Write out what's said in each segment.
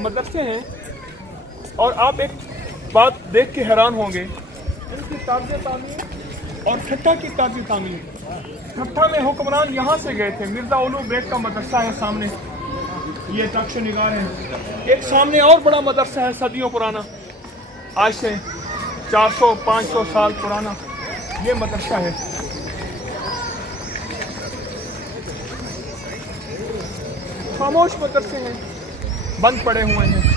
मदरसे हैं और आप एक बात देख के हैरान होंगे, इनकी ताज़ तामीर और ठट्ठा की ताज़ तामीर। ठट्ठा में हुक्मरान यहाँ से गए थे, मिर्ज़ा उलू बेग का मदरसा है सामने, ये तक्ष निगार है। एक सामने और बड़ा मदरसा है सदियों पुराना, आज से 400-500 साल पुराना ये मदरसा है। खामोश मदरसे हैं, बंद पड़े हुए हैं।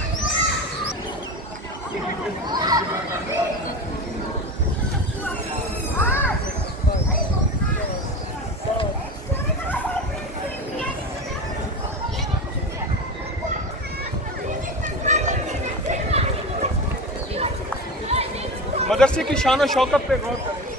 मदरसे की शान और शौकत पे गौर करें।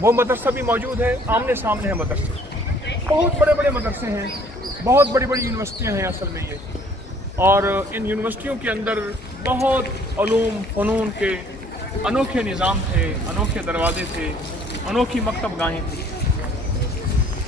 वो मदरसा भी मौजूद है, आमने सामने है मदरसे। बहुत बड़े बड़े मदरसे हैं, बहुत बड़ी बड़ी यूनिवर्सिटियां हैं असल में ये, और इन यूनिवर्सिटियों के अंदर बहुत उलूम फ़नून के अनोखे निज़ाम थे, अनोखे दरवाजे थे, अनोखी मकतब गाहें थी।